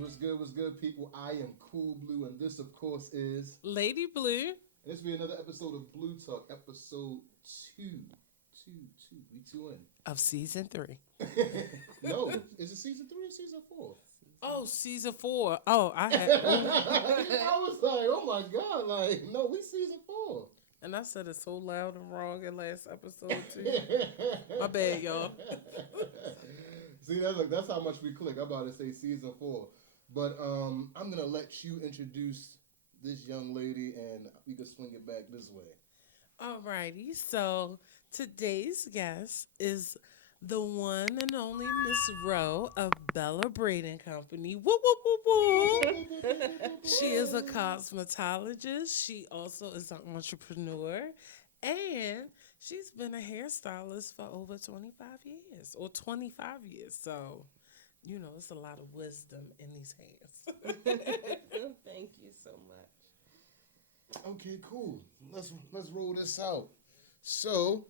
What's good? What's good, people? I am Cool Blue, and this, of course, is Lady Blue. And this will be another episode of Blu Talk, episode two. We two in. Of season 3. No, is it season 3 or season 4? Oh, season 4. Oh, I had. I was like, oh my God, like, no, we season 4. And I said it so loud and wrong in last episode, too. My bad, y'all. See, that's how much we click. I'm about to say season 4. But I'm going to let you introduce this young lady, and we can swing it back this way. Alrighty, so today's guest is the one and only Ms.Roe of Bella Braiding Company. Woo, woo, woo, woo. She is a cosmetologist. She also is an entrepreneur. And she's been a hairstylist for over 25 years or 25 years. So, you know, it's a lot of wisdom in these hands. Thank you so much. Okay, cool. Let's roll this out. So,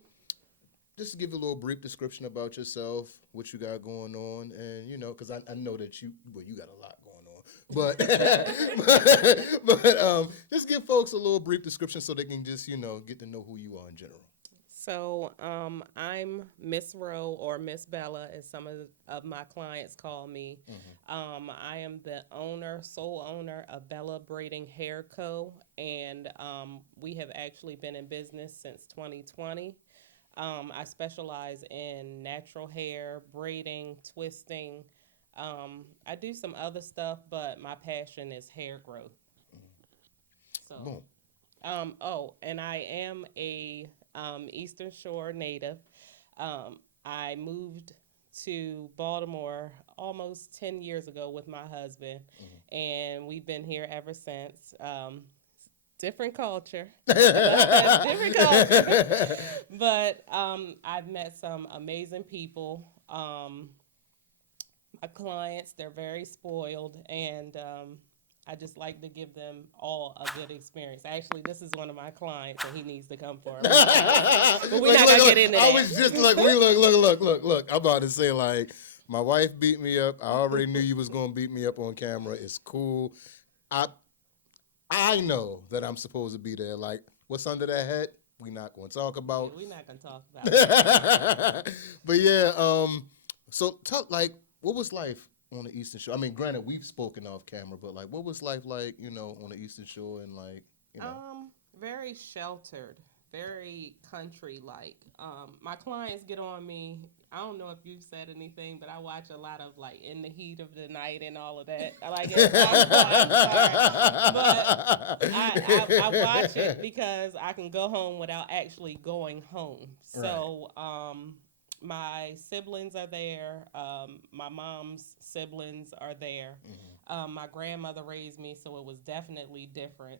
just to give you a little brief description about yourself, what you got going on, and you know, because I know that you got a lot going on, but just give folks a little brief description so they can just get to know who you are in general. So I'm Ms.Roe, or Miss Bella, as some of my clients call me. Mm-hmm. I am the sole owner of Bella Braiding Hair Co. And we have actually been in business since 2020. I specialize in natural hair, braiding, twisting. I do some other stuff, but my passion is hair growth. So, boom. And I am a Eastern Shore native. I moved to Baltimore almost 10 years ago with my husband, and we've been here ever since. Different culture, different culture, but I've met some amazing people. My clients, they're very spoiled, and I just like to give them all a good experience. Actually, this is one of my clients, and he needs to come for me. But we're not going to get into that. I was just like, look. I'm about to say, like, my wife beat me up. I already knew you was going to beat me up on camera. It's cool. I know that I'm supposed to be there. Like, what's under that hat, we're not going to talk about. Yeah, we're not going to talk about it. But, yeah, so, what was life on the Eastern Shore? I mean, granted, we've spoken off camera, but like, what was life like, on the Eastern Shore and like, Very sheltered, very country-like. My clients get on me. I don't know if you've said anything, but I watch a lot of like In the Heat of the Night and all of that. I like it. But I watch it because I can go home without actually going home. So, my siblings are there. My mom's siblings are there. Mm-hmm. My grandmother raised me, so it was definitely different.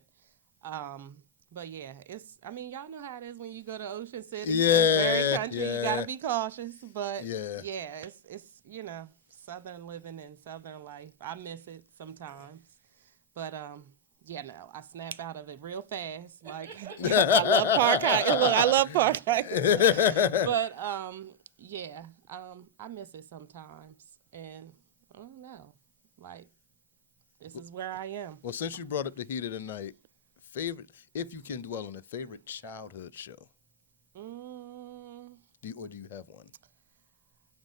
But yeah, y'all know how it is when you go to Ocean City. Yeah, it's very country. Yeah. You gotta be cautious. But yeah, it's Southern living and Southern life. I miss it sometimes. But no, I snap out of it real fast. Like I love park hiking. Look, I love park hiking. But I miss it sometimes, and I don't know, like, this is where I am. Well, since you brought up the Heat of the Night, favorite, if you can dwell on a favorite childhood show, do you have one?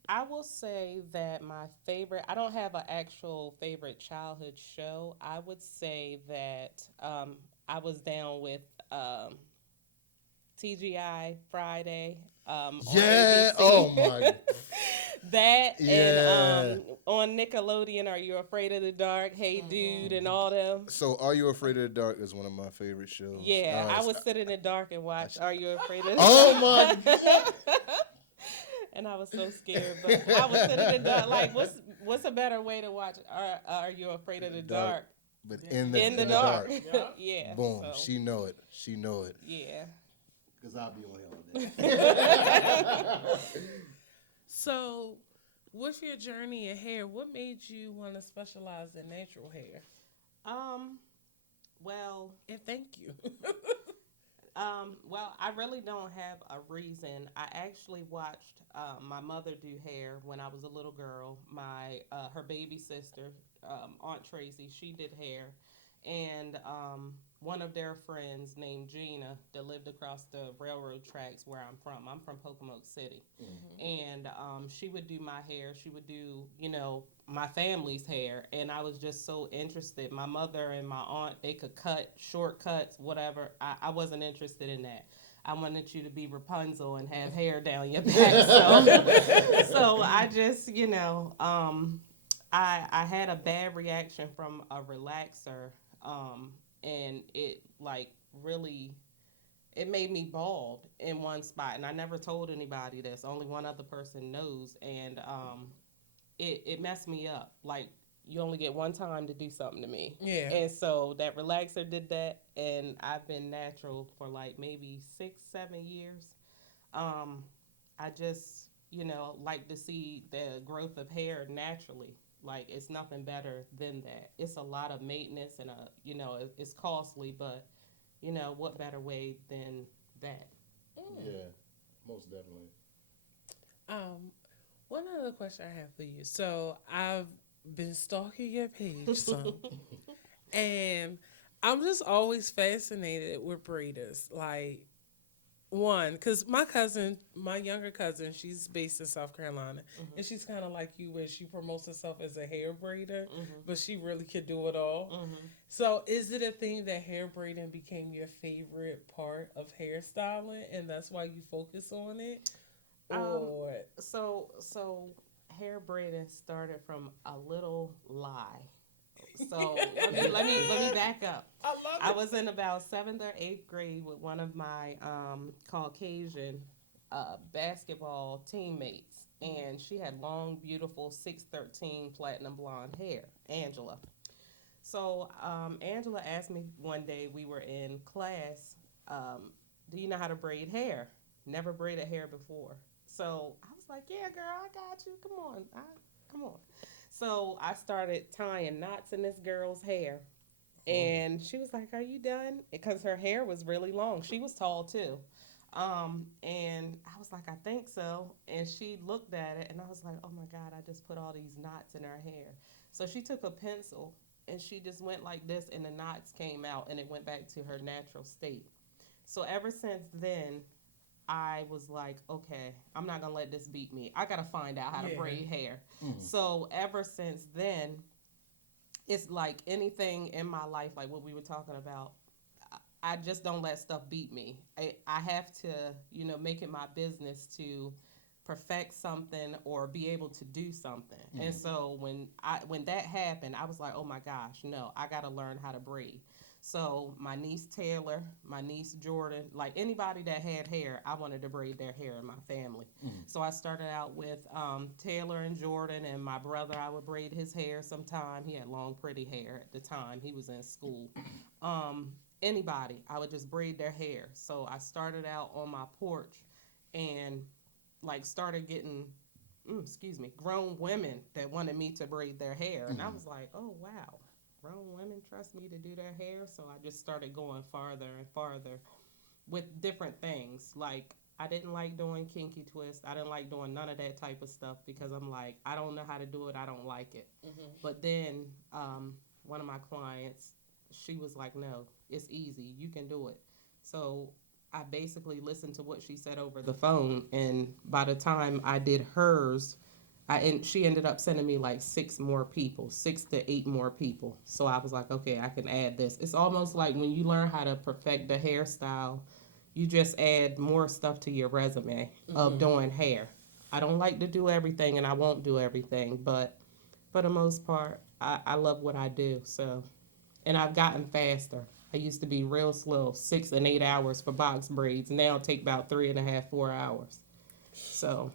I will say that my favorite, I don't have an actual favorite childhood show. I would say that I was down with TGI Friday. On ABC. Oh my. That and on Nickelodeon, Are You Afraid of the Dark? Hey Dude, and all them. So Are You Afraid of the Dark is one of my favorite shows. Yeah, I would sit in the dark and watch Are You Afraid of the Dark? Oh my God. And I was so scared, but I was sitting in the dark. Like, what's a better way to watch Are You Afraid of the Dark? But in the dark. Yeah. Boom. So. She know it. Yeah. Because I'll be on here all day. So, with your journey in hair, what made you want to specialize in natural hair? Well, and thank you. Well, I really don't have a reason. I actually watched my mother do hair when I was a little girl. My her baby sister, Aunt Tracy, she did hair, and one of their friends named Gina that lived across the railroad tracks where I'm from. I'm from Pocomoke City, and she would do my hair. She would do, you know, my family's hair, and I was just so interested. My mother and my aunt, they could cut shortcuts, whatever. I wasn't interested in that. I wanted you to be Rapunzel and have hair down your back. So I just, you know, I had a bad reaction from a relaxer, and it like really it made me bald in one spot, and I never told anybody this. Only one other person knows, and it messed me up. Like, you only get one time to do something to me. Yeah. And so that relaxer did that, and I've been natural for like maybe 6-7 years. I just, you know, like to see the growth of hair naturally. Like, it's nothing better than that. It's a lot of maintenance, and you know, it's costly, but you know, what better way than that? Yeah, most definitely. One other question I have for you. So I've been stalking your page some, and I'm just always fascinated with braiders. Like, one, because my younger cousin, she's based in South Carolina, and she's kind of like you, where she promotes herself as a hair braider, but she really could do it all. So, is it a thing that hair braiding became your favorite part of hairstyling, and that's why you focus on it? Or So hair braiding started from a little lie. So let me back up. I was in about 7th or 8th grade with one of my Caucasian basketball teammates, and she had long, beautiful 613 platinum blonde hair, Angela. So Angela asked me one day, we were in class, do you know how to braid hair? Never braided hair before. So I was like, yeah, girl, I got you. Come on. So I started tying knots in this girl's hair. And she was like, are you done? Because her hair was really long. She was tall, too. And I was like, I think so. And she looked at it, and I was like, oh, my God, I just put all these knots in her hair. So she took a pencil, and she just went like this, and the knots came out, and it went back to her natural state. So ever since then, I was like, okay, I'm not going to let this beat me. I got to find out how to braid hair. So ever since then, it's like anything in my life, like what we were talking about, I just don't let stuff beat me. I have to, you know, make it my business to perfect something or be able to do something. And so when that happened, I was like, oh my gosh, no, I got to learn how to braid. So my niece Taylor, my niece Jordan, like anybody that had hair, I wanted to braid their hair in my family. So I started out with Taylor and Jordan, and my brother, I would braid his hair sometime. He had long, pretty hair at the time. He was in school. Anybody, I would just braid their hair. So I started out on my porch and like started getting, grown women that wanted me to braid their hair. And I was like, oh, wow. Grown women trust me to do their hair, so I just started going farther and farther with different things. Like, I didn't like doing kinky twist. I didn't like doing none of that type of stuff because I'm like, I don't know how to do it. I don't like it. But then one of my clients, she was like, no, it's easy. You can do it. So I basically listened to what she said over the phone, and by the time I did hers, she ended up sending me like 6 to 8 more people. So I was like, okay, I can add this. It's almost like when you learn how to perfect the hairstyle, you just add more stuff to your resume of doing hair. I don't like to do everything, and I won't do everything, but for the most part, I love what I do. So, and I've gotten faster. I used to be real slow, 6 and 8 hours for box braids. Now it take about 3.5, 4 hours. So.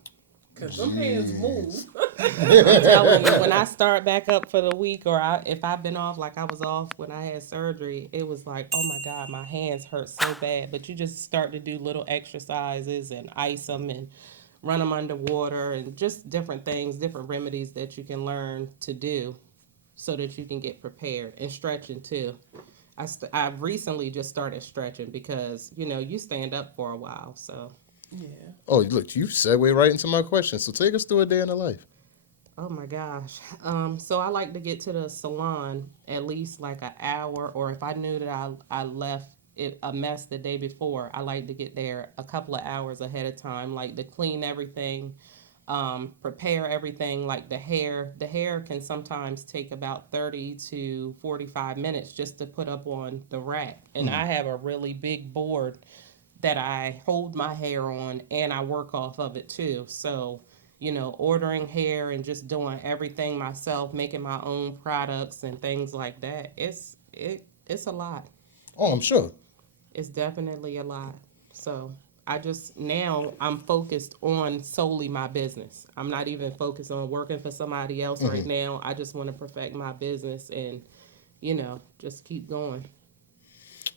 Because them hands move. I'm telling you, when I start back up for the week, or if I've been off, like I was off when I had surgery, it was like, oh my God, my hands hurt so bad. But you just start to do little exercises and ice them and run them underwater and just different things, different remedies that you can learn to do so that you can get prepared. And stretching too. I recently just started stretching because, you know, you stand up for a while, so. Yeah. Oh, look, you segue right into my question. So take us through a day in the life. Oh my gosh. So I like to get to the salon at least like an hour, or if I knew that I left it a mess the day before, I like to get there a couple of hours ahead of time, like to clean everything, prepare everything, like the hair. The hair can sometimes take about 30 to 45 minutes just to put up on the rack. And I have a really big board that I hold my hair on and I work off of it too. So, ordering hair and just doing everything myself, making my own products and things like that. It's a lot. Oh, I'm sure. It's definitely a lot. So now I'm focused on solely my business. I'm not even focused on working for somebody else right now. I just want to perfect my business and, just keep going.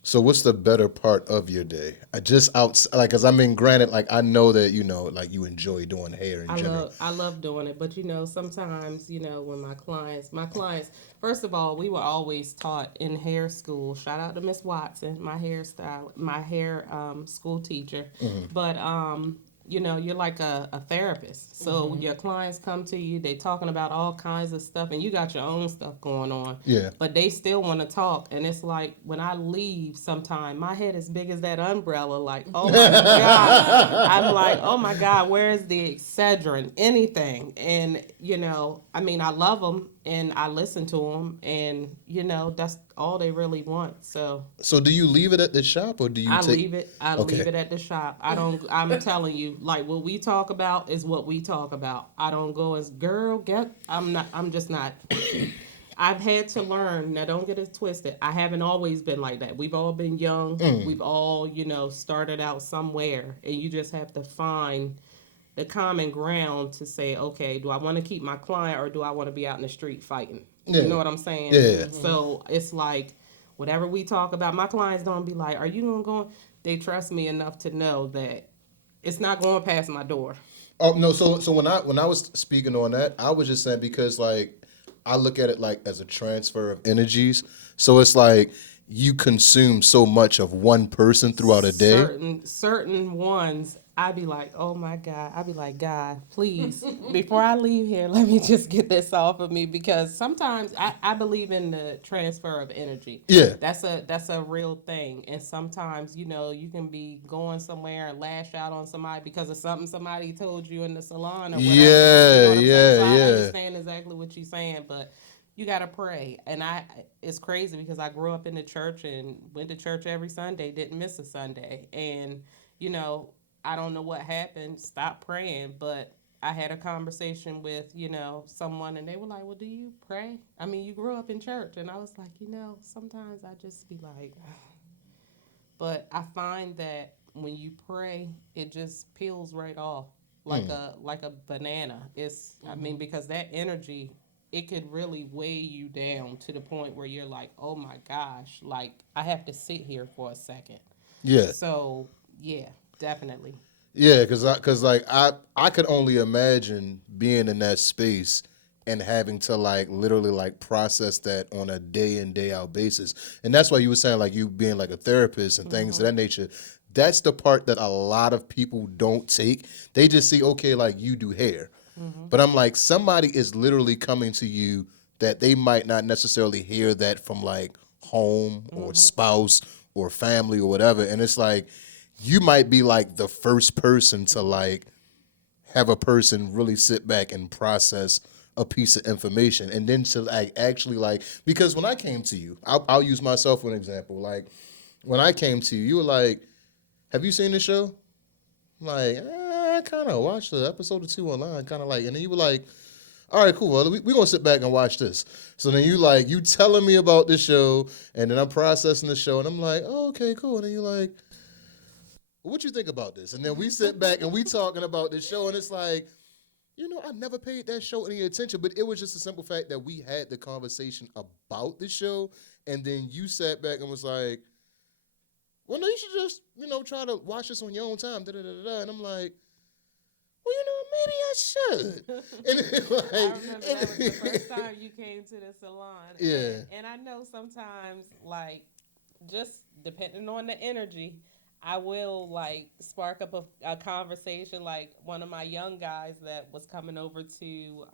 So what's the better part of your day? I just like, cause I mean, granted, like I know that like you enjoy doing hair in general. I love doing it, but sometimes when my clients, first of all, we were always taught in hair school. Shout out to Miss Watson, my hair school teacher. But you're like a therapist. So your clients come to you, they talking about all kinds of stuff, and you got your own stuff going on. Yeah. But they still want to talk, and it's like when I leave, sometime my head is big as that umbrella. Like, oh my god, I'm like, oh my god, where is the Excedrin? Anything, and I mean, I love them and I listen to them, and that's all they really want. So do you leave it at the shop or do you leave it. I Okay. leave it at the shop. I don't. I'm telling you, like what we talk about is what we talk about. I don't go as girl. I'm not. I'm just not. I've had to learn. Now, don't get it twisted. I haven't always been like that. We've all been young. We've all, started out somewhere, and you just have to find the common ground to say, okay, do I want to keep my client or do I want to be out in the street fighting? Yeah. You know what I'm saying? Yeah. So it's like whatever we talk about, my clients don't be like, are you going to go? They trust me enough to know that it's not going past my door. Oh no, so when I was speaking on that, I was just saying because like I look at it like as a transfer of energies. So it's like you consume so much of one person throughout a day. Certain ones, I'd be like, oh my God. I'd be like, God, please, before I leave here, let me just get this off of me, because sometimes I believe in the transfer of energy. Yeah. That's a real thing. And sometimes, you can be going somewhere and lash out on somebody because of something somebody told you in the salon or whatever. Yeah, you know what I'm saying? So I yeah. understand exactly what you're saying, but you gotta pray. And it's crazy because I grew up in the church and went to church every Sunday, didn't miss a Sunday. And, I don't know what happened, stopped praying, but I had a conversation with, someone, and they were like, well, do you pray? I mean, you grew up in church. And I was like, sometimes I just be like, but I find that when you pray, it just peels right off like a banana. I mean, because that energy, it could really weigh you down to the point where you're like, oh my gosh, like I have to sit here for a second. Yeah. So yeah, definitely. Yeah, cause like I could only imagine being in that space and having to like literally like process that on a day in day out basis. And that's why you were saying like you being like a therapist and things of that nature. That's the part that a lot of people don't take. They just see, okay, like you do hair. But I'm like, somebody is literally coming to you that they might not necessarily hear that from like home or spouse or family or whatever. And it's like, you might be like the first person to like have a person really sit back and process a piece of information. And then to like actually like, because when I came to you, I'll use myself for an example. Like when I came to you, you were like, have you seen the show? I'm like, I kind of watched the episode or two online, kind of like, and then you were like, all right, cool. Well, we're going to sit back and watch this. So then you telling me about the show, and then I'm processing the show, and I'm like, oh, okay, cool. And then you're like, what you think about this? And then we sit back and we talking about this show, and it's like, I never paid that show any attention, but it was just a simple fact that we had the conversation about the show, and then you sat back and was like, well, no, you should just, try to watch this on your own time, da-da-da-da. And I'm like, well, maybe I should. And then, like, I remember that was the first time you came to the salon. Yeah. And I know sometimes, like, just depending on the energy, I will like spark up a conversation. Like one of my young guys that was coming over to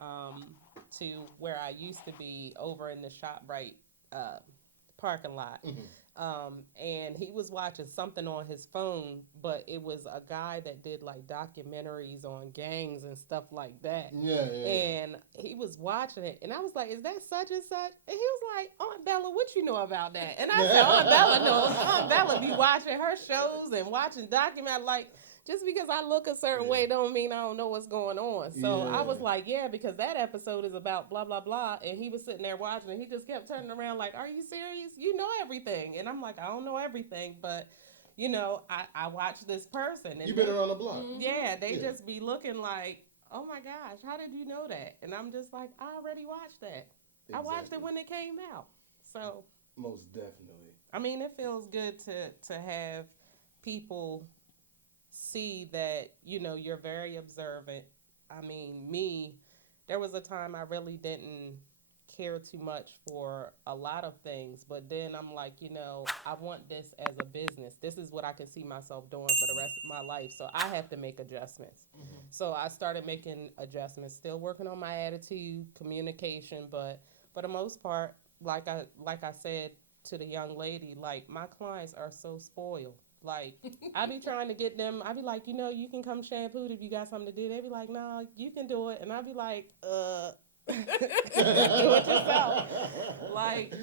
where I used to be over in the ShopRite parking lot. And he was watching something on his phone, but it was a guy that did like documentaries on gangs and stuff like that. Yeah. And he was watching it, and I was like, "Is that such and such?" And he was like, "Aunt Bella, what you know about that?" And I said, "Aunt Bella knows. Aunt Bella be watching her shows and watching documentaries. Like, just because I look a certain way don't mean I don't know what's going on." So I was like, "Yeah," because that episode is about blah blah blah, and he was sitting there watching, and he just kept turning around like, "Are you serious? You know everything?" And I'm like, "I don't know everything, but." You know, I watch this person. And You've been around the block. Yeah, they just be looking like, "Oh my gosh, how did you know that?" And I'm just like, I already watched that. Exactly. I watched it when it came out. So most definitely. I mean, it feels good to have people see that, you know, you're very observant. I mean, there was a time I really didn't care too much for a lot of things, but then I'm like, you know, I want this as a business. This is what I can see myself doing for the rest of my life, so I have to make adjustments. So I started making adjustments, still working on my attitude, communication, but for the most part, like I said to the young lady, like, my clients are so spoiled. Like, I be trying to get them, I be like, you know, you can come shampooed if you got something to do. They be like, "No, you can do it." And I be like, do it yourself. Like,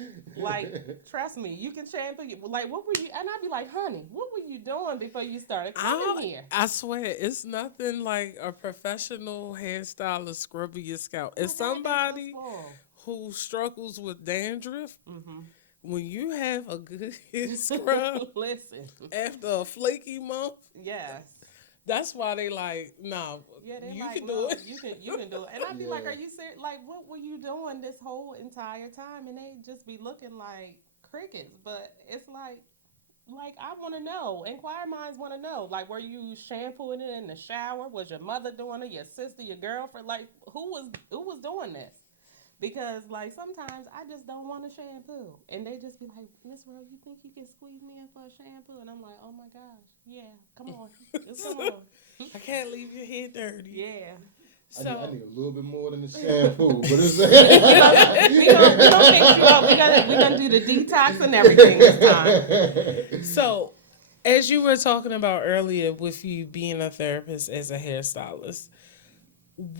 trust me, you can shampoo. Like, what were you? And I'd be like, "Honey, what were you doing before you started coming here?" I swear, it's nothing like a professional hairstylist scrubbing your scalp. It's somebody who struggles with dandruff. When you have a good hair scrub, listen, after a flaky month, yes. That's why they like, no, you like, can do it. You can do it. And I'd be like, "Are you serious? Like, what were you doing this whole entire time?" And they just be looking like crickets. But it's like I want to know. Inquiry minds want to know. Like, were you shampooing it in the shower? Was your mother doing it? Your sister? Your girlfriend? Like, who was doing this? Because, like, sometimes I just don't want to shampoo. And they just be like, "Ms.Roe, you think you can squeeze me in for a shampoo?" And I'm like, "Oh, my gosh. Yeah, come on. Just come on." I can't leave your hair dirty. Yeah. So, I need a little bit more than the shampoo. But it's we gonna fix you up. We're going to do the detox and everything this time. So, as you were talking about earlier with you being a therapist as a hairstylist,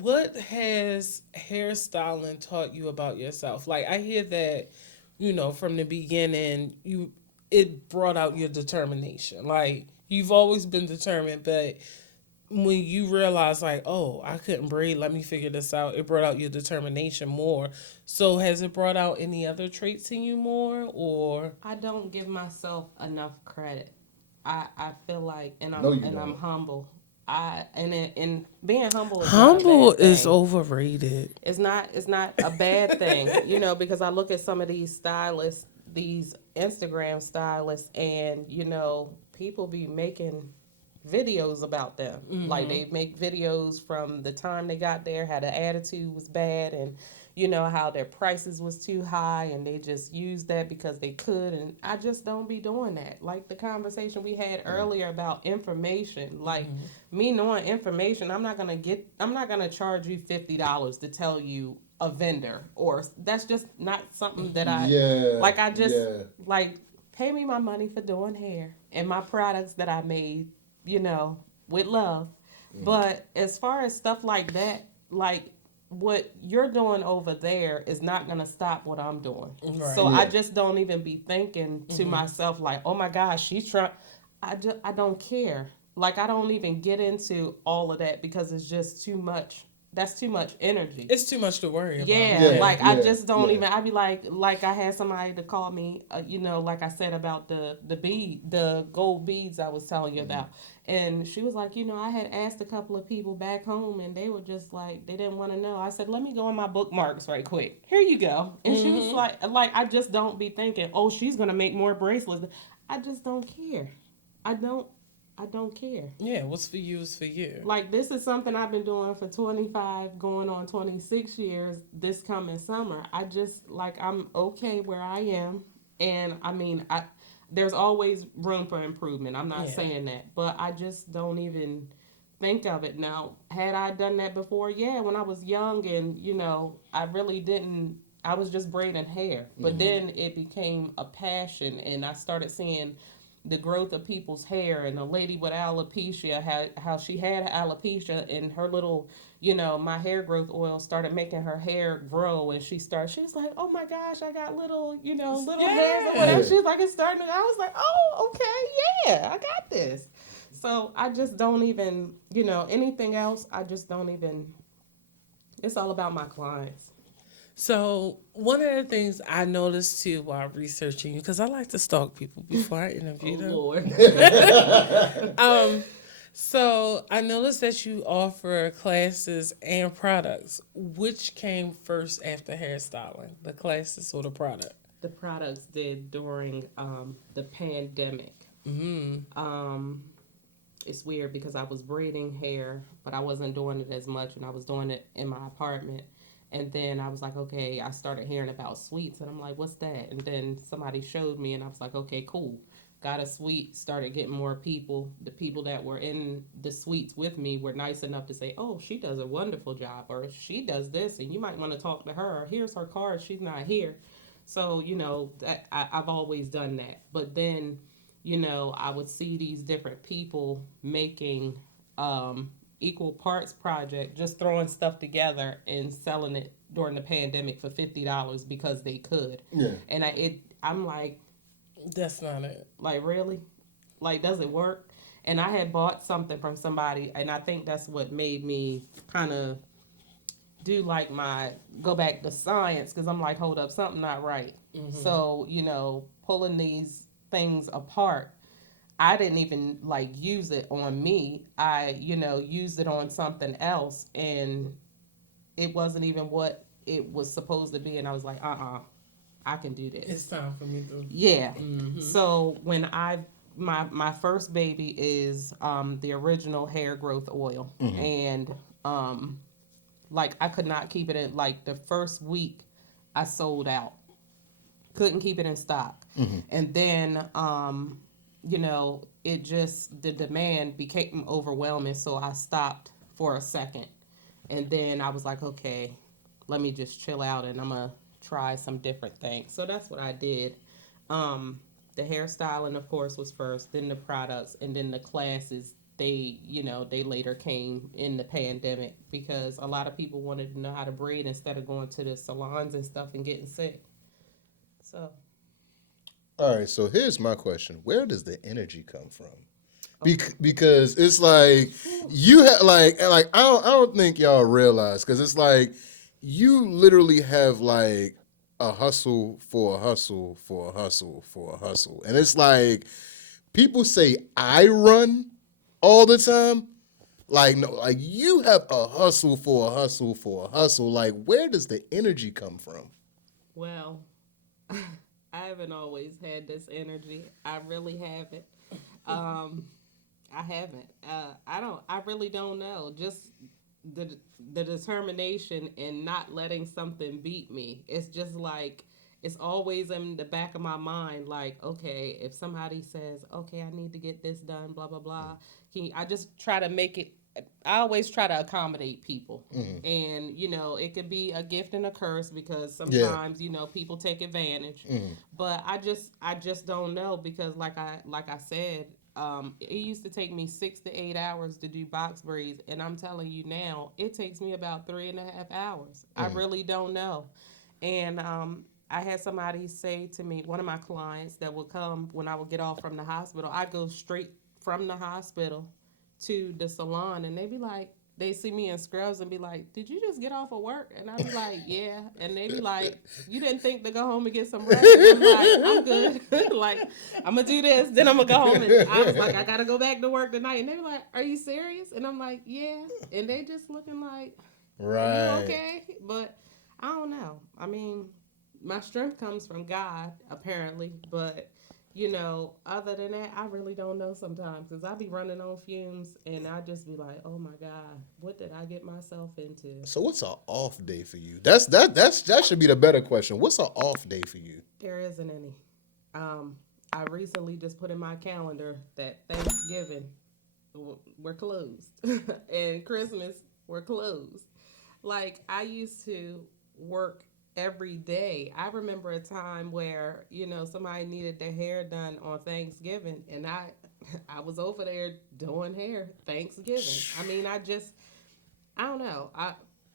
what has hairstyling taught you about yourself? Like, I hear that, you know, from the beginning, it brought out your determination. Like, you've always been determined, but when you realize, like, oh, I couldn't braid, let me figure this out, it brought out your determination more. So has it brought out any other traits in you more, or? I don't give myself enough credit. I feel like, and I'm humble. And being humble is overrated. It's not a bad thing, you know, because I look at some of these stylists, these Instagram stylists, and, you know, people be making videos about them. Like, they make videos from the time they got there, how the attitude was bad, and, you know, how their prices was too high, and they just used that because they could. And I just don't be doing that. Like the conversation we had earlier about information, like me knowing information, I'm not gonna charge you $50 to tell you a vendor, or that's just not something that like, pay me my money for doing hair and my products that I made, you know, with love. But as far as stuff like that, like, what you're doing over there is not going to stop what I'm doing. Right. So I just don't even be thinking to myself, like, "Oh my gosh, she's trying." I don't care. Like, I don't even get into all of that because it's just too much. That's too much energy. It's too much to worry about. I just don't even. I be like I had somebody to call me, you know, like I said about the gold beads I was telling you about. And she was like, you know, I had asked a couple of people back home, and they were just like, they didn't want to know. I said, "Let me go on my bookmarks right quick. Here you go." And she was like, I just don't be thinking, "Oh, she's going to make more bracelets." I just don't care. I don't care. Yeah, what's for you is for you. Like, this is something I've been doing for 25, going on 26 years this coming summer. I just, like, I'm okay where I am. And, I mean, there's always room for improvement. I'm not Yeah. saying that, but I just don't even think of it now. Had I done that before? Yeah, when I was young, and I really didn't. I was just braiding hair, but then it became a passion, and I started seeing the growth of people's hair. And a lady with alopecia, how she had alopecia, and her little, my hair growth oil started making her hair grow, and she was like, oh my gosh, I got little, little hairs or whatever. She was like, it's starting to, I was like, oh, okay, yeah, I got this. So I just don't even, anything else, I just don't even, it's all about my clients. So one of the things I noticed too while researching you, because I like to stalk people before I interview them. Lord. So I noticed that you offer classes and products. Which came first after hairstyling, the classes or the product? The products did during the pandemic. It's weird because I was braiding hair, but I wasn't doing it as much, and I was doing it in my apartment. And then I was like, okay, I started hearing about suites, and I'm like, what's that? And then somebody showed me, and I was like, okay, cool. Got a suite, started getting more people. The people that were in the suites with me were nice enough to say, oh, she does a wonderful job, or she does this, and you might want to talk to her, or here's her card, she's not here. So, I've always done that. But then, I would see these different people making equal parts project, just throwing stuff together and selling it during the pandemic for $50 because they could. Yeah. And I'm like, that's not it. Like, really? Like, does it work? And I had bought something from somebody, and I think that's what made me kind of do like go back to science, because I'm like, hold up, something not right. So, pulling these things apart, I didn't even use it on me. I, used it on something else, and it wasn't even what it was supposed to be. And I was like, I can do this. It's time for me to. Yeah. So when my first baby is the original hair growth oil, and I could not keep it in. The first week, I sold out. Couldn't keep it in stock, and then the demand became overwhelming, so I stopped for a second. And then I was like, okay, let me just chill out, and I'm going to try some different things. So that's what I did. The hairstyling, of course, was first, then the products, and then the classes. They later came in the pandemic, because a lot of people wanted to know how to braid instead of going to the salons and stuff and getting sick. So... All right, so here's my question: where does the energy come from? Because it's like you have I don't think y'all realize, because it's like you literally have a hustle for a hustle for a hustle for a hustle, and it's like people say I run all the time. No, you have a hustle for a hustle for a hustle. Where does the energy come from? Well, I haven't always had this energy. I really haven't. I haven't. I really don't know. Just the determination and not letting something beat me. It's just it's always in the back of my mind. Okay, if somebody says, okay, I need to get this done, blah, blah, blah. I just try to make it. I always try to accommodate people. And, it could be a gift and a curse, because sometimes, people take advantage. But I just don't know, because like I said, it used to take me 6 to 8 hours to do box braids. And I'm telling you now, it takes me about 3.5 hours. I really don't know. And I had somebody say to me, one of my clients that would come when I would get off from the hospital, I go straight from the hospital to the salon, and they see me in scrubs and be like, did you just get off of work? And I'd be like, yeah. And they be like, you didn't think to go home and get some rest? And I'm like, I'm good. I'm going to do this, then I'm going to go home. And I was like, I got to go back to work tonight. And they be like, are you serious? And I'm like, yeah. And they just looking like, right. Are you okay? But I don't know. I mean, my strength comes from God, apparently. But other than that, I really don't know sometimes, because I be running on fumes, and I just be like, oh my God, what did I get myself into? So what's an off day for you? That should be the better question. What's an off day for you? There isn't any. I recently just put in my calendar that Thanksgiving we're closed and Christmas we're closed. Like I used to work every day. I remember a time where, somebody needed their hair done on Thanksgiving and I was over there doing hair Thanksgiving. I mean, I don't know.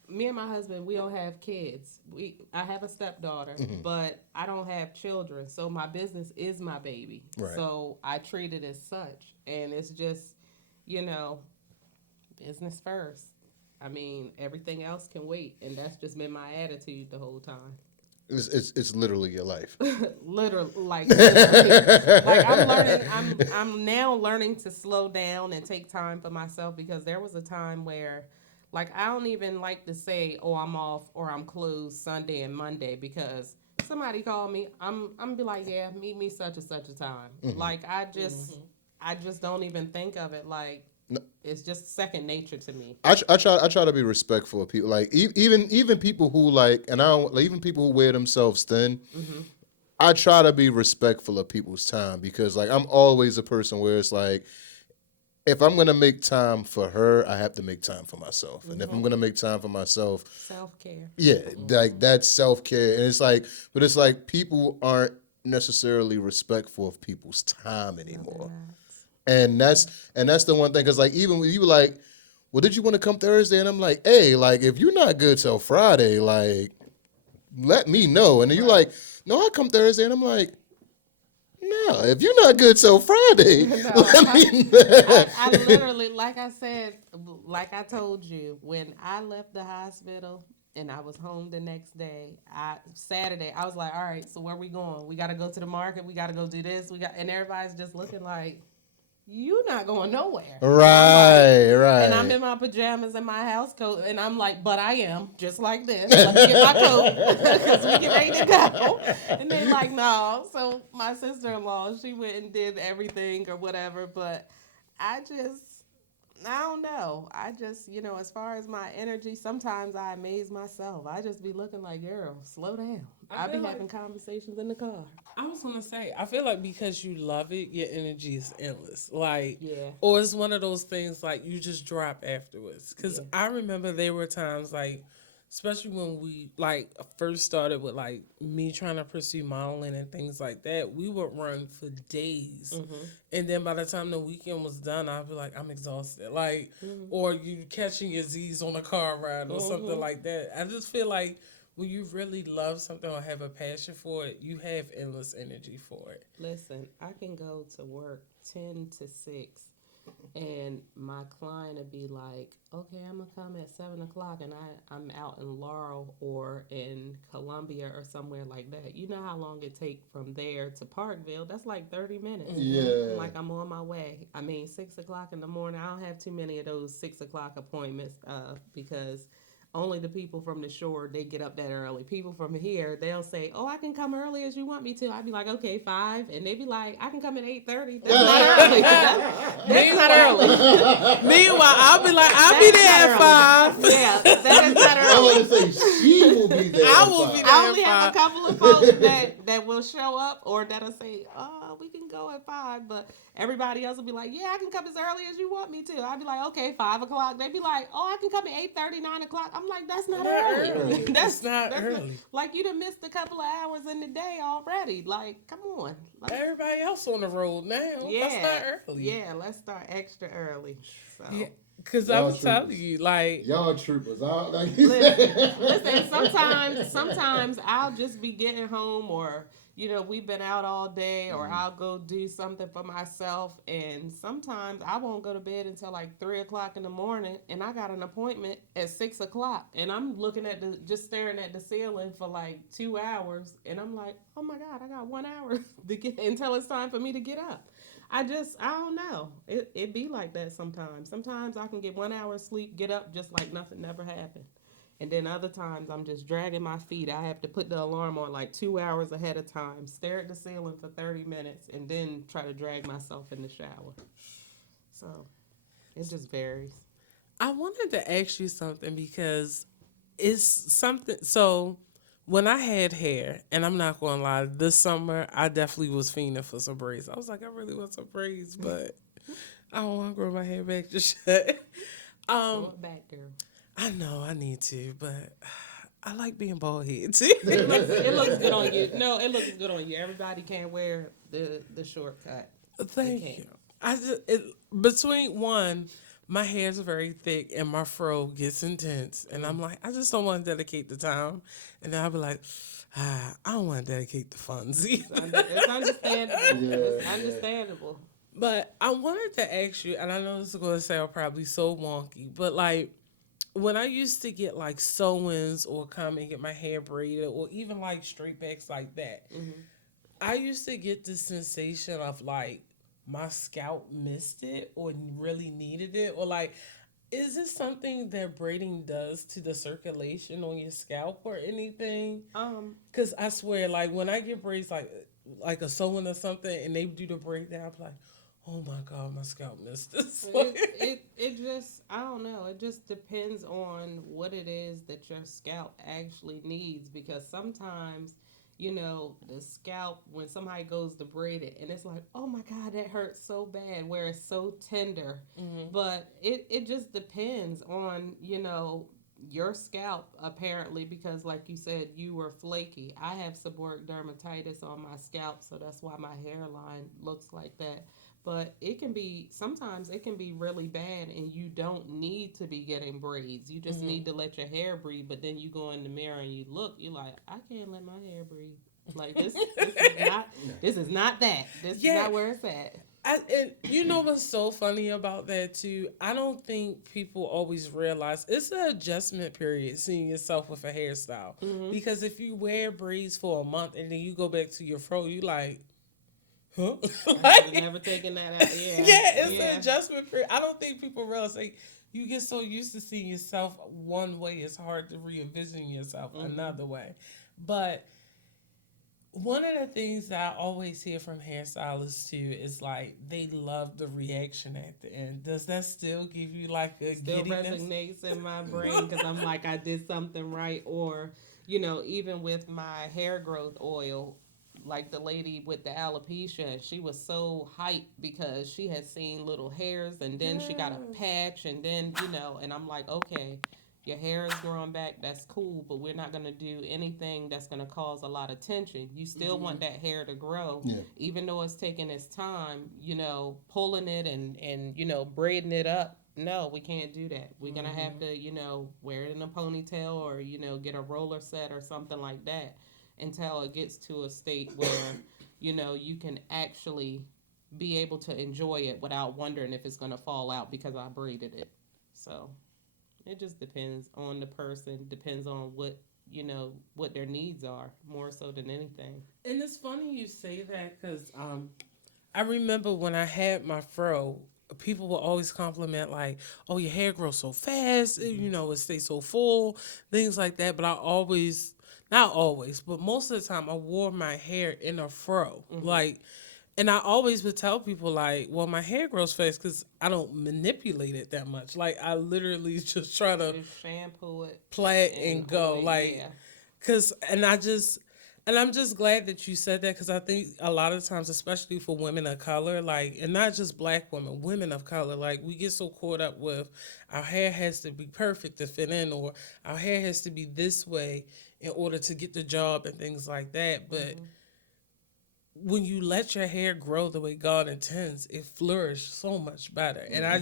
Me and my husband, we don't have kids. I have a stepdaughter, but I don't have children. So my business is my baby. Right. So I treat it as such. And it's just, you know, business first. I mean, everything else can wait. And that's just been my attitude the whole time. It's literally your life. Literally, like I'm learning. I'm now learning to slow down and take time for myself because there was a time where, like, I don't even like to say, "Oh, I'm off" or "I'm closed Sunday and Monday" because somebody called me. I'm be like, "Yeah, meet me such and such a time." Like I just don't even think of it like. It's just second nature to me. I try to be respectful of people. Like even people who like, and I don't like, even people who wear themselves thin. I try to be respectful of people's time because like I'm always a person where it's like, if I'm gonna make time for her, I have to make time for myself. And if I'm gonna make time for myself, Self-care. yeah, like that's self-care. And it's like, but it's like people aren't necessarily respectful of people's time anymore. And that's the one thing, because like even when you were like, well, did you want to come Thursday? And I'm like, hey, like if you're not good till Friday, like let me know. And then you're like, no, I come Thursday. And I'm like, no, if you're not good till Friday, let me know. I literally, like I said, like I told you, when I left the hospital and I was home the next day, Saturday, I was like, all right, so where we going? We got to go to the market. We got to go do this. And everybody's just looking like, you not going nowhere. Right. And I'm in my pajamas and my house coat, and I'm like, but I am, just like this. Let me get my coat, because we get ready to go. And they like, no. So my sister-in-law, she went and did everything or whatever, but I don't know. I just, as far as my energy, sometimes I amaze myself. I just be looking like, girl, slow down. I be having conversations in the car. I was gonna say, I feel like because you love it, your energy is endless. Like, Yeah. or it's one of those things like you just drop afterwards. Because I remember there were times like, especially when we like first started with like me trying to pursue modeling and things like that, we would run for days, and then by the time the weekend was done, I'd be like, I'm exhausted. Like, or you catching your Z's on a car ride or something like that. I just feel like, when you really love something or have a passion for it, you have endless energy for it. Listen, I can go to work 10 to 6, and my client would be like, okay, I'm going to come at 7 o'clock, and I'm out in Laurel or in Columbia or somewhere like that. You know how long it takes from there to Parkville? That's like 30 minutes. Yeah. Like, I'm on my way. I mean, 6 o'clock in the morning, I don't have too many of those 6 o'clock appointments because only the people from the shore, they get up that early. People from here, they'll say, oh, I can come early as you want me to. I'd be like, okay, 5. And they'd be like, I can come at 8:30. That's not early. That's not early. Meanwhile, I'll be like, I'll be there at 5. Yeah, that is not I early. want to say she will be there. I will be there. I only have a couple of folks that will show up or that'll say, oh, we can go at 5. But everybody else will be like, yeah, I can come as early as you want me to. I'd be like, okay, 5 o'clock. They'd be like, oh, I can come at 8:30, 9 o'clock. I'm like, that's not early. That's not early. Like, you done missed a couple of hours in the day already. Like, come on. Everybody else on the road now. Yeah. That's not early. Yeah, let's start extra early. So. Yeah. Because I was telling you, like, y'all troopers. Like listen, sometimes I'll just be getting home or, we've been out all day or I'll go do something for myself. And sometimes I won't go to bed until like 3 o'clock in the morning. And I got an appointment at 6 o'clock. And I'm looking at just staring at the ceiling for like 2 hours. And I'm like, oh my God, I got 1 hour to get until it's time for me to get up. I don't know. It be like that sometimes. Sometimes I can get 1 hour of sleep, get up just like nothing never happened. And then other times I'm just dragging my feet. I have to put the alarm on like 2 hours ahead of time, stare at the ceiling for 30 minutes, and then try to drag myself in the shower. So it just varies. I wanted to ask you something because it's something. So when I had hair, and I'm not gonna lie, this summer I definitely was fiending for some braids. I was like, I really want some braids, but I don't want to grow my hair back just yet. Throw it back, girl. I know I need to, but I like being bald head too. It looks good on you. No, it looks good on you. Everybody can't wear the shortcut. Thank can't. you. Between one, my hair's very thick and my fro gets intense, and I'm like, I just don't want to dedicate the time, and then I'll be like, I don't want to dedicate the funds either. It's understandable. Yeah, It's yeah. understandable. But I wanted to ask you, and I know this is going to sound probably so wonky, but like when I used to get like sew-ins or come and get my hair braided or even like straight backs like that, I used to get the sensation of like my scalp missed it or really needed it, or like, is this something that braiding does to the circulation on your scalp or anything? Because I swear, like when I get braids, like a sewing or something, and they do the braid down, I'm like, oh my god, my scalp missed this. It just, I don't know. It just depends on what it is that your scalp actually needs, because sometimes, you know, the scalp, when somebody goes to braid it and it's like, oh my god, that hurts so bad, where it's so tender. But it just depends on, you know, your scalp, apparently, because like you said, you were flaky. I have seborrheic dermatitis on my scalp, so that's why my hairline looks like that. But it can be, sometimes it can be really bad and you don't need to be getting braids. You just need to let your hair breathe. But then you go in the mirror and you look, you're like, I can't let my hair breathe. Like this is not that. This is not where it's at. And you know what's so funny about that too? I don't think people always realize it's an adjustment period seeing yourself with a hairstyle. Because if you wear braids for a month and then you go back to your fro, you like, huh? I've never taken that out. Yeah, it's an adjustment period. I don't think people realize, like, you get so used to seeing yourself one way, it's hard to re-envision yourself another way. But one of the things that I always hear from hairstylists too is like they love the reaction at the end. Does that still give you like a Still giddiness? resonates in my brain because I'm like, I did something right. Or, you know, even with my hair growth oil, like the lady with the alopecia, she was so hyped because she had seen little hairs, and then she got a patch, and then, you know, and I'm like, okay, your hair is growing back, that's cool, but we're not going to do anything that's going to cause a lot of tension. You still want that hair to grow, even though it's taking its time, you know, pulling it and you know, braiding it up. No, we can't do that. We're going to have to, you know, wear it in a ponytail or, you know, get a roller set or something like that, until it gets to a state where, you know, you can actually be able to enjoy it without wondering if it's going to fall out because I braided it. So it just depends on the person, depends on what, you know, what their needs are, more so than anything. And it's funny you say that because I remember when I had my fro, people will always compliment like, oh, your hair grows so fast, you know, it stays so full, things like that. But I always, not always, but most of the time I wore my hair in a fro. Like, and I always would tell people like, well, my hair grows fast because I don't manipulate it that much. Like, I literally just try to Just shampoo it, play it and go. oil, Like, yeah. because, and I'm just glad that you said that, because I think a lot of times, especially for women of color, like, and not just black women, women of color, like, we get so caught up with our hair has to be perfect to fit in, or our hair has to be this way in order to get the job and things like that. But when you let your hair grow the way God intends, it flourishes so much better. And I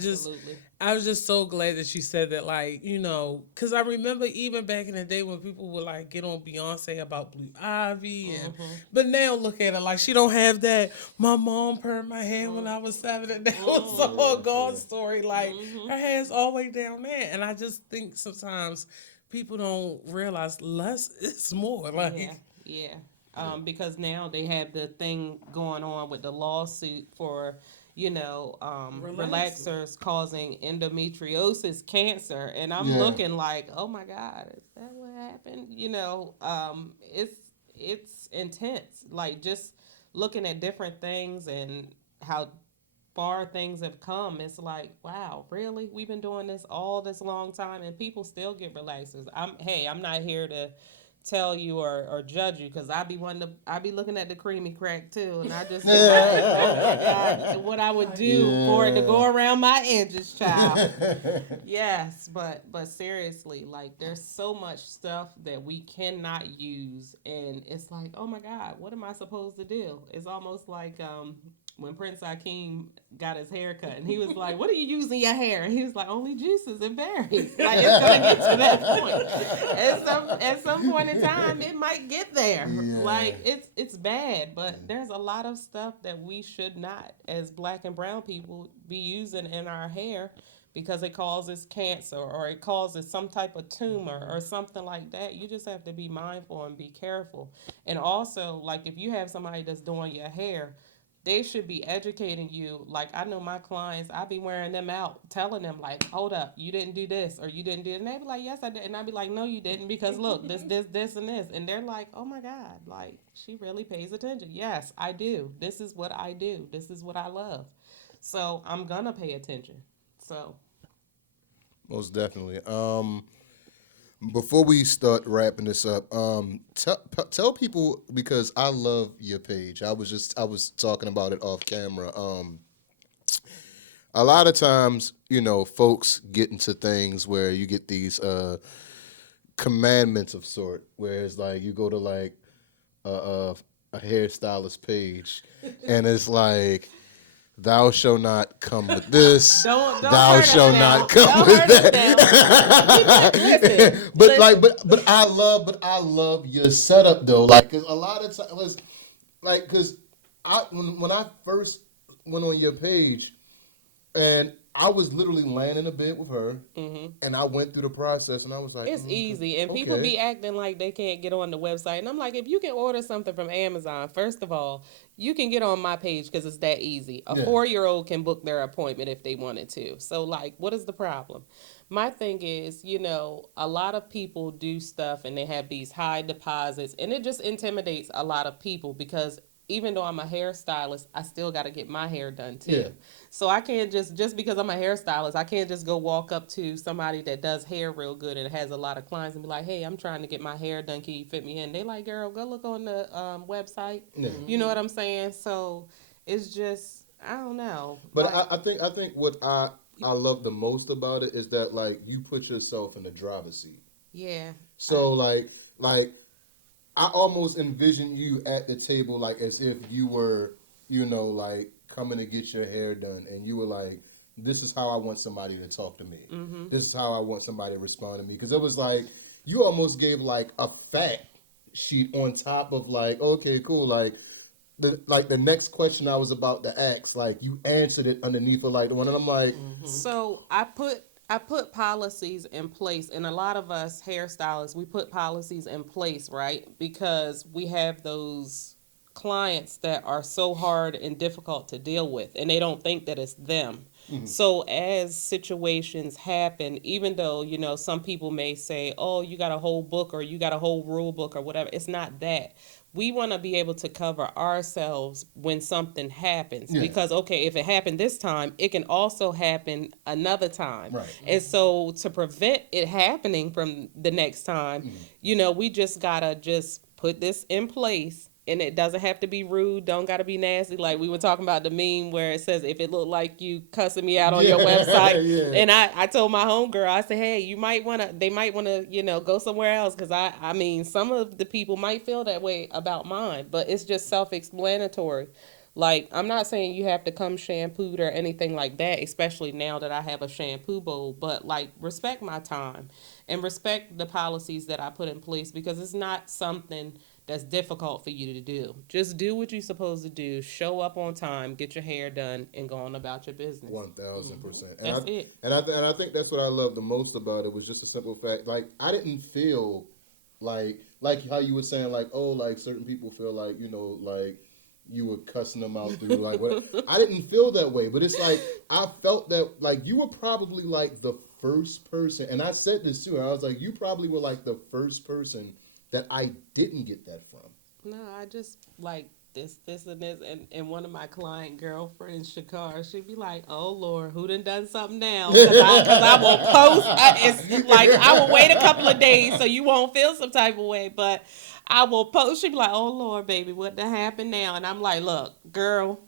was just so glad that you said that, like, you know, because I remember even back in the day when people would like get on Beyonce about Blue Ivy, and but now look at her, like, she don't have that. My mom permed my hair when I was 7, and that was the whole God story. Like, her hair's all the way down there, and I just think sometimes people don't realize less is more. Like, Yeah. Because now they have the thing going on with the lawsuit for, you know, relaxers causing endometriosis cancer. And I'm looking like, oh my God, is that what happened? You know, it's intense. Like, just looking at different things and how far things have come, it's like, wow, really? We've been doing this all this long time and people still get relaxers. I'm not here tell you or judge you, because I be looking at the creamy crack too, and I just be like, oh my God, what I would do for it to go around my edges, child. Yes, but seriously, like there's so much stuff that we cannot use, and it's like, oh my God, what am I supposed to do? It's almost like when Prince Akeem got his hair cut, and he was like, "What are you using your hair?" And he was like, "Only juices and berries." Like it's gonna get to that point. At some point in time, it might get there. Yeah. Like it's bad, but there's a lot of stuff that we should not, as Black and brown people, be using in our hair, because it causes cancer or it causes some type of tumor or something like that. You just have to be mindful and be careful. And also, like if you have somebody that's doing your hair, they should be educating you. Like I know my clients, I be wearing them out, telling them like, hold up, you didn't do this or you didn't do it. And they be like, yes, I did. And I be like, no, you didn't, because look, this, and this. And they're like, oh my God, like she really pays attention. Yes, I do. This is what I do. This is what I love. So I'm gonna pay attention. So most definitely. Before we start wrapping this up, tell people, because I love your page. I was talking about it off camera. A lot of times, folks get into things where you get these commandments of sort, where it's like you go to like a hairstylist page, and it's like, thou shall not come with this. Don't thou shall not come with that. Listen, but I love your setup though. Like, 'cause a lot of times, like, cause when I first went on your page, and I was literally laying in a bed with her, and I went through the process, and I was like, it's easy. And people be acting like they can't get on the website. And I'm like, if you can order something from Amazon, first of all, you can get on my page because it's that easy. A 4-year-old can book their appointment if they wanted to. So, like, what is the problem? My thing is, a lot of people do stuff and they have these high deposits, and it just intimidates a lot of people, because even though I'm a hairstylist, I still got to get my hair done too. Yeah. So I can't just because I'm a hairstylist, I can't just go walk up to somebody that does hair real good and has a lot of clients and be like, hey, I'm trying to get my hair done. Can you fit me in? They like, girl, go look on the website. Mm-hmm. You know what I'm saying? So it's just, I don't know. But like, I think what I love the most about it is that, like, you put yourself in the driver's seat. Yeah. So like I almost envision you at the table, like as if you were, like coming to get your hair done, and you were like, this is how I want somebody to talk to me. Mm-hmm. This is how I want somebody to respond to me. Because it was like, you almost gave like a fact sheet on top of like, okay, cool. Like the next question I was about to ask, like you answered it underneath of like the one, and I'm like, So I put policies in place, and a lot of us hairstylists, we put policies in place, right? Because we have those clients that are so hard and difficult to deal with, and they don't think that it's them. Mm-hmm. So as situations happen, even though, some people may say, oh, you got a whole book or you got a whole rule book or whatever, it's not that. We want to be able to cover ourselves when something happens, because, okay, if it happened this time, it can also happen another time. Right. And so to prevent it happening from the next time, we just got to just put this in place. And it doesn't have to be rude. Don't got to be nasty. Like we were talking about the meme where it says, if it looked like you cussing me out on your website. Yeah. And I told my homegirl, I said, hey, they might want to, go somewhere else. Because I mean, some of the people might feel that way about mine. But it's just self-explanatory. Like, I'm not saying you have to come shampooed or anything like that, especially now that I have a shampoo bowl. But, like, respect my time and respect the policies that I put in place, because it's not something that's difficult for you to do. Just do what you're supposed to do. Show up on time, get your hair done, and go on about your business. 1,000%. That's it. And I think that's what I love the most about it, was just a simple fact. Like, I didn't feel like how you were saying, like, oh, like certain people feel like, like you were cussing them out through like what. I didn't feel that way, but it's like I felt that like you were probably like the first person, and I said this too. I was like, you probably were like the first person that I didn't get that from. No, I just like this, and this. And one of my client girlfriends, Shakar, she'd be like, oh, Lord, who done something now? Because I will post. It's like, I will wait a couple of days so you won't feel some type of way. But I will post. She'd be like, oh, Lord, baby, what done happened now? And I'm like, look, girl,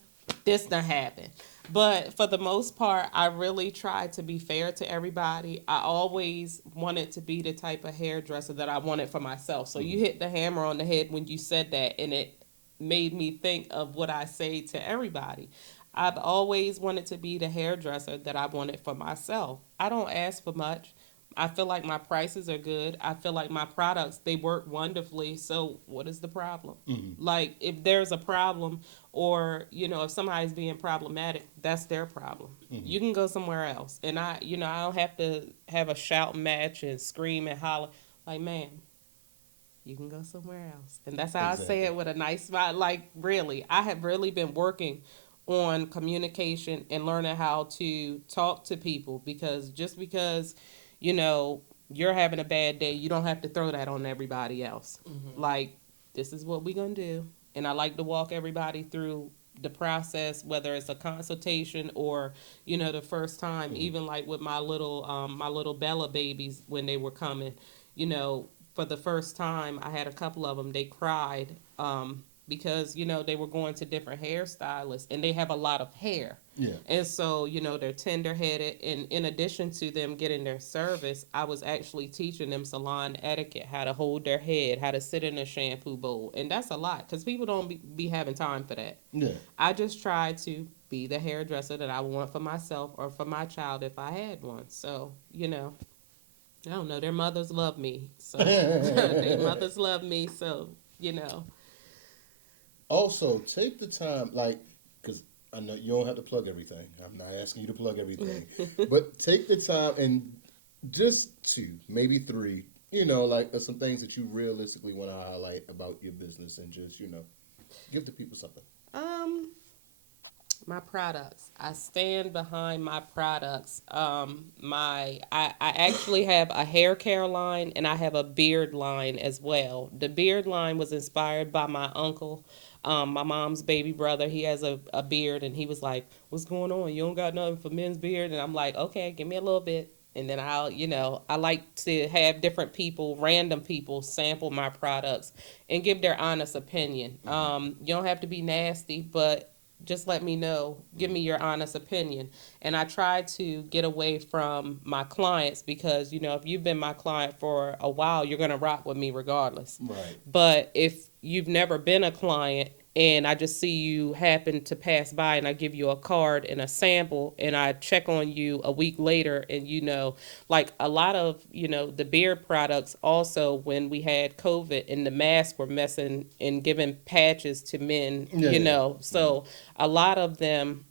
this done happened. But for the most part, I really try to be fair to everybody. I always wanted to be the type of hairdresser that I wanted for myself. So you hit the hammer on the head when you said that, and it made me think of what I say to everybody. I've always wanted to be the hairdresser that I wanted for myself. I don't ask for much. I feel like my prices are good. I feel like my products, they work wonderfully. So what is the problem? Like, if there's a problem, or if somebody's being problematic, that's their problem. You can go somewhere else. And I don't have to have a shout match and scream and holler. Like, man, you can go somewhere else. And that's how I say it with a nice smile. Like, really, I have really been working on communication and learning how to talk to people, because just because you're having a bad day, you don't have to throw that on everybody else. Like, this is what we're going to do. And I like to walk everybody through the process, whether it's a consultation or, the first time, even like with my little Bella babies when they were coming, for the first time, I had a couple of them, they cried because, they were going to different hairstylists and they have a lot of hair. Yeah. And so, they're tender headed. And in addition to them getting their service, I was actually teaching them salon etiquette, how to hold their head, how to sit in a shampoo bowl. And that's a lot, because people don't be having time for that. Yeah. I just try to be the hairdresser that I want for myself or for my child if I had one. So, I don't know. Their mothers love me. So their mothers love me. So, Also, take the time, like, because I know you don't have to plug everything. I'm not asking you to plug everything. But take the time and just 2, maybe 3, like some things that you realistically want to highlight about your business, and just, give the people something. My products. I stand behind my products. I actually have a hair care line and I have a beard line as well. The beard line was inspired by my uncle, my mom's baby brother. He has a beard, and he was like, "What's going on? You don't got nothing for men's beard?" And I'm like, "Okay, give me a little bit." And then I like to have different people, random people, sample my products and give their honest opinion. You don't have to be nasty, but just let me know. Give me your honest opinion. And I try to get away from my clients, because, if you've been my client for a while, you're going to rock with me regardless. Right. But if you've never been a client and I just see you happen to pass by and I give you a card and a sample and I check on you a week later, and like a lot of the beard products, also when we had COVID and the masks were messing and giving patches to men, so a lot of them,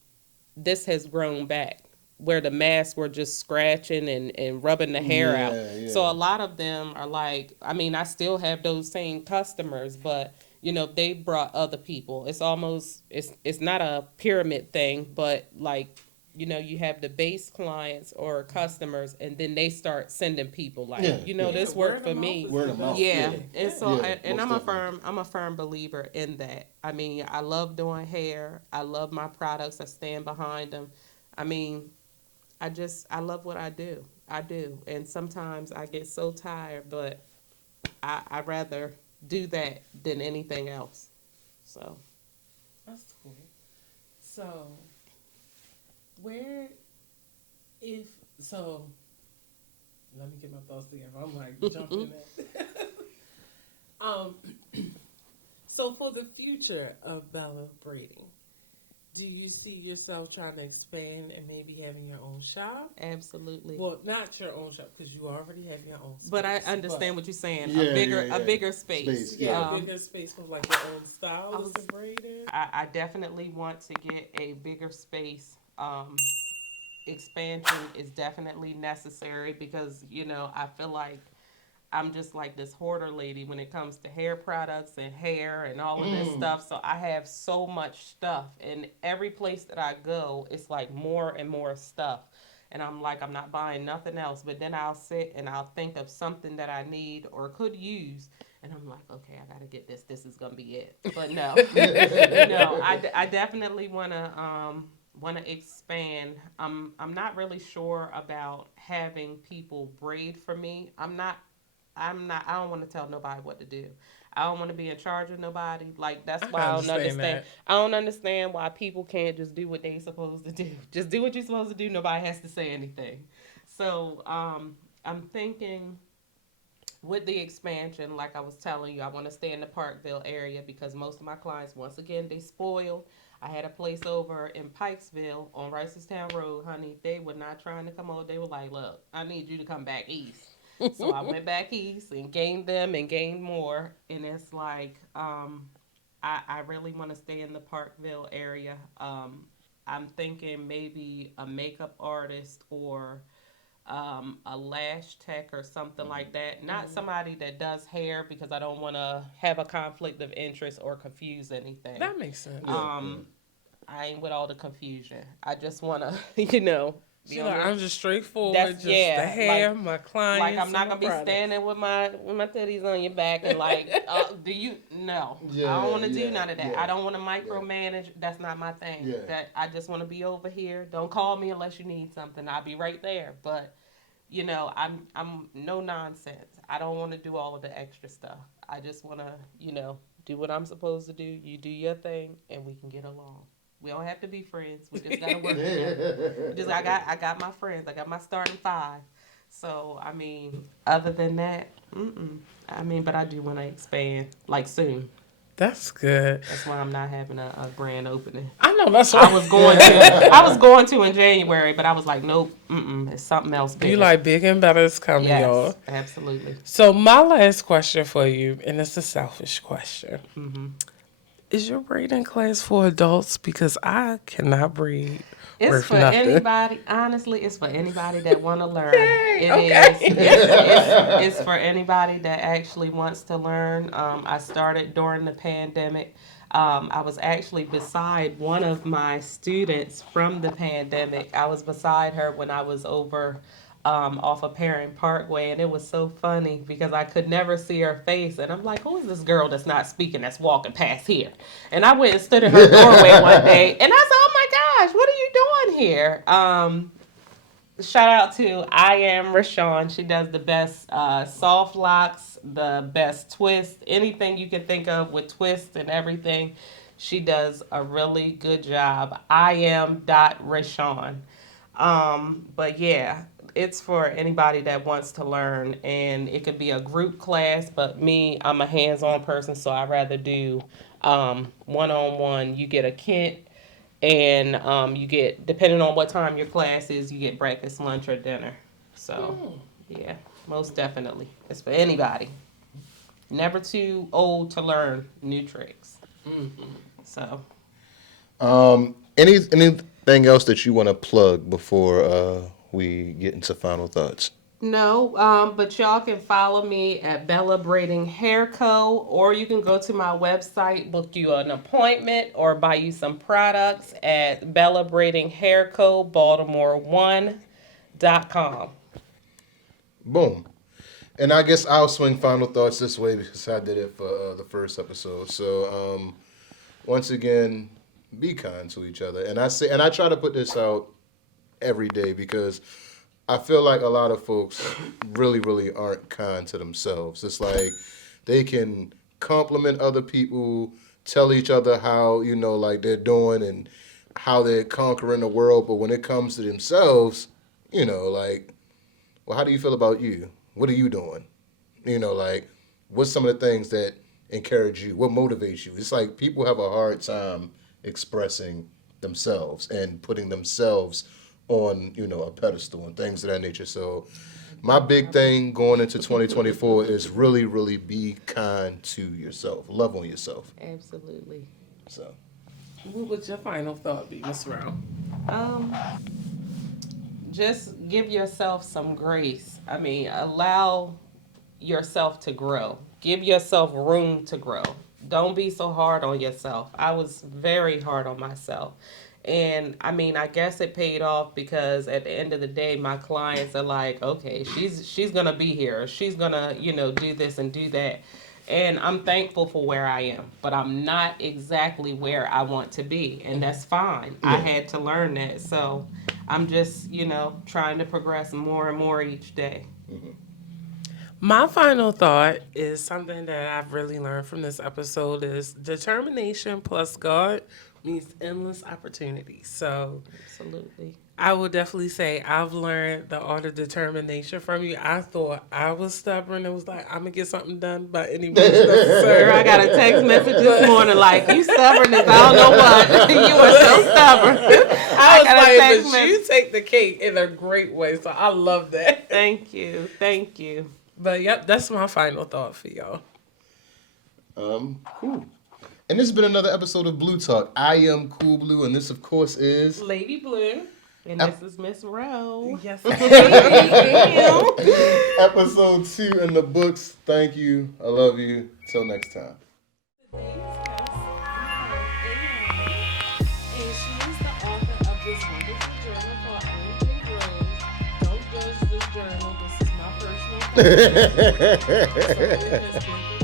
this has grown back, where the masks were just scratching and rubbing the hair out. Yeah. So a lot of them are like, I still have those same customers, but they brought other people. It's almost, it's not a pyramid thing, but like, you have the base clients or customers, and then they start sending people like, this worked for me. Word of mouth. Yeah. And so, Yeah, and most I'm a firm believer in that. I love doing hair. I love my products. I stand behind them. I love what I do. I do. And sometimes I get so tired, but I'd rather do that than anything else. So. That's cool. So, let me get my thoughts together. I'm like jumping in. So for the future of Bella Braiding, do you see yourself trying to expand and maybe having your own shop? Absolutely. Well, not your own shop, because you already have your own space. But I understand what you're saying. Yeah, a bigger space. A bigger space for like your own style of braiding. I definitely want to get a bigger space. Expansion is definitely necessary, because I feel like I'm just like this hoarder lady when it comes to hair products and hair and all of this stuff. So I have so much stuff, and every place that I go, it's like more and more stuff. And I'm like, I'm not buying nothing else. But then I'll sit and I'll think of something that I need or could use, And I'm like, okay, I gotta get this. This is gonna be it. But no, no, I definitely wanna expand. I'm not really sure about having people braid for me. I don't want to tell nobody what to do. I don't want to be in charge of nobody. Like that's why I I don't understand understand. that. I don't understand why people can't just do what they supposed to do. Just do what you're supposed to do. Nobody has to say anything. So I'm thinking with the expansion, like I was telling you, I want to stay in the Parkville area because most of my clients, once again, they spoiled. I had a place over in Pikesville on Ricestown Road, honey. They were not trying to come over. They were like, look, I need you to come back east. So I went back east and gained them and gained more. And it's like, I really want to stay in the Parkville area. I'm thinking maybe a makeup artist or a lash tech or something like that. Not somebody that does hair because I don't want to have a conflict of interest or confuse anything. That makes sense. I ain't with all the confusion. I just want to, you know, be So on I'm this. just straightforward. That's Just yeah, the hair, like my clients. like I'm not and gonna my be products. standing with my titties on your back and like, do you? No, Yeah, I don't want to yeah, do none of that. yeah. I don't want to micromanage. That's not my thing. Yeah. That I just want to be over here. Don't call me unless you need something. I'll be right there. But you know, I'm no nonsense. I don't want to do all of the extra stuff. I just want to, you know, do what I'm supposed to do. You do your thing, and we can get along. We don't have to be friends. We just gotta work together. Just I got my friends. I got my starting five. So I mean, other than that, I mean, but I do want to expand like soon. That's good. That's why I'm not having a grand opening. I know that's why I was going to. I was going to in January, but I was like, nope, it's something else. Bigger. You like big and better is coming, yes, y'all. absolutely. So my last question for you, and it's a selfish question. Is your braiding class for adults? Because I cannot braid. It's worth for nothing. anybody. Honestly, it's for anybody that want to learn. Yay, It okay. is. It's for anybody that actually wants to learn. I started during the pandemic. I was actually beside one of my students from the pandemic. I was beside her when I was over off of Perrin Parkway, and it was so funny because I could never see her face, and I'm like, "Who is this girl that's not speaking that's walking past here?" And I went and stood in her doorway one day, and I said, "Oh my gosh, what are you doing here?" Shout out to I Am Rashawn. She does the best soft locks, the best twists, anything you can think of with twists and everything. She does a really good job. I am Rashawn. But yeah, it's for anybody that wants to learn, and it could be a group class. But me, I'm a hands-on person, so I rather do one-on-one. You get a kit, and you get, depending on what time your class is, you get breakfast, lunch, or dinner. So yeah, most definitely, it's for anybody. Never too old to learn new tricks. So. Anything else that you want to plug before we get into final thoughts? No, but y'all can follow me at Bella Braiding Hair Co. Or you can go to my website, book you an appointment, or buy you some products at Bella Braiding Hair Co. Baltimore1.com. Boom. And I guess I'll swing final thoughts this way because I did it for the first episode. So once again, be kind to each other. And I try to put this out every day because I feel like a lot of folks really, really aren't kind to themselves. It's like they can compliment other people, tell each other how, like they're doing and how they're conquering the world. But when it comes to themselves, like, well, how do you feel about you? What are you doing? Like, what's some of the things that encourage you? What motivates you? It's like people have a hard time expressing themselves and putting themselves on, a pedestal and things of that nature. So my big thing going into 2024 is really, really be kind to yourself. Love on yourself. Absolutely. So. What would your final thought be, Ms.Roe? Just give yourself some grace. I mean, allow yourself to grow. Give yourself room to grow. Don't be so hard on yourself. I was very hard on myself. And I mean, I guess it paid off because at the end of the day, my clients are like, okay, she's gonna be here. She's gonna, do this and do that. And I'm thankful for where I am, but I'm not exactly where I want to be, and that's fine. I had to learn that, so I'm just, trying to progress more and more each day. My final thought is something that I've really learned from this episode is determination plus God means endless opportunities. So Absolutely. I would definitely say I've learned the art of determination from you. I thought I was stubborn. It was like, I'm going to get something done by any means necessary. I got a text message this morning like, you stubborn as I don't know what. You are so stubborn. I was got a like, text but you take the cake in a great way. So I love that. Thank you. Thank you. But yep, that's my final thought for y'all. Cool. And this has been another episode of Blu Talk. I am Cool Blue, and this, of course, is Lady Blue. And this is Ms.Roe. Yes. episode 2 in the books. Thank you. I love you. Till next time. And she is the author of this wonderful journal called Everything Grows. Don't judge this journal. This is my personal opinion. So it has been